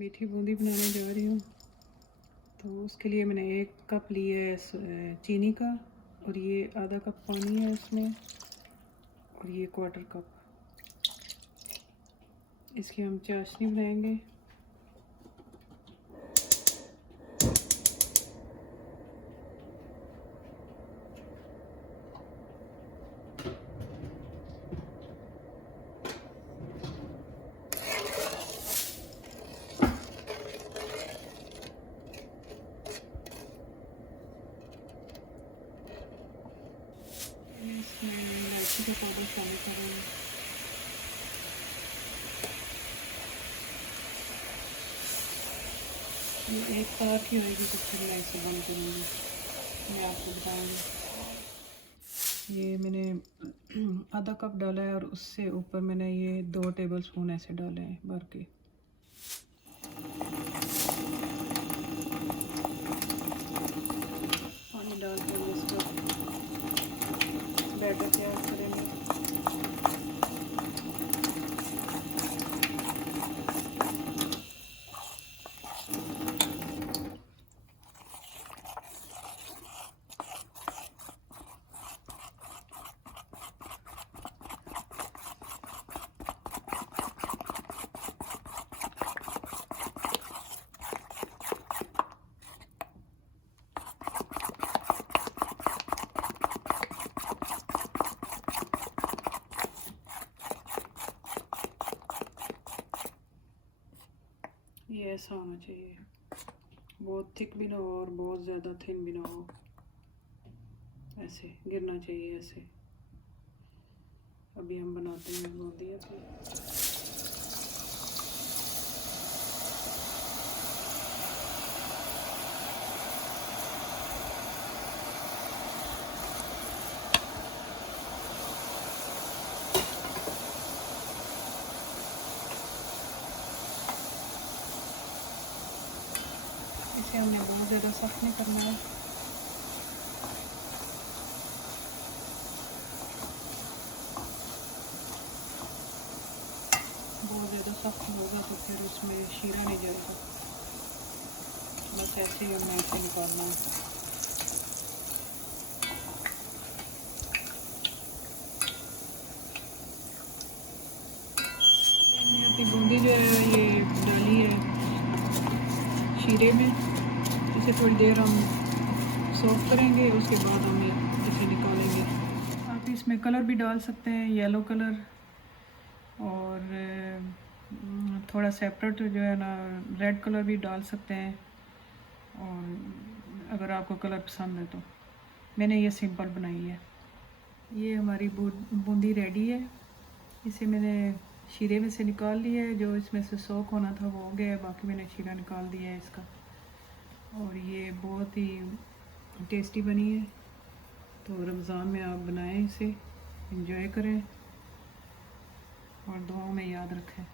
मीठी बूंदी बनाने जा रही हूँ। तो उसके लिए मैंने 1 कप लिया है चीनी का, और ये आधा कप पानी है इसमें, और ये 1/4 कप। इसकी हम चाशनी बनाएंगे। इसमें इलायची का पाउडर शामिल करेंगे। ये 1 तार की होएगी तो फिर मैं इसे बंद करूँगी, मैं आपको बताऊँगी। ये मैंने आधा कप डाला है, और उससे ऊपर मैंने ये 2 टेबल स्पून ऐसे डाले हैं भर के। पानी डाल के हम इसका बैटर तैयार करेंगे। ये ऐसा होना चाहिए, बहुत थिक भी ना हो और बहुत ज़्यादा थिन भी ना हो, ऐसे गिरना चाहिए ऐसे। अभी हम बनाते हैं बूंदी। इसे हमने बहुत ज़्यादा सख्त नहीं करना है। बहुत ज़्यादा सख्त होगा तो फिर उसमें शीरा नहीं जाएगा। बस ऐसे ही हमें इसे निकालना है। अपनी बूंदी जो है ये डाली है शीरे में। इसे थोड़ी देर हम सॉफ्ट करेंगे, उसके बाद हम इसे निकालेंगे। आप इसमें कलर भी डाल सकते हैं, येलो कलर, और थोड़ा सेपरेट जो है ना रेड कलर भी डाल सकते हैं, और अगर आपको कलर पसंद है तो। मैंने ये सिंपल बनाई है। ये हमारी बूंदी रेडी है। इसे मैंने शीरे में से निकाल लिया है, जो इसमें से सोख होना था वो हो गया है, बाकी मैंने शीरा निकाल दिया है इसका। और ये बहुत ही टेस्टी बनी है। तो रमज़ान में आप बनाएं, इसे एंजॉय करें और दुआओं में याद रखें।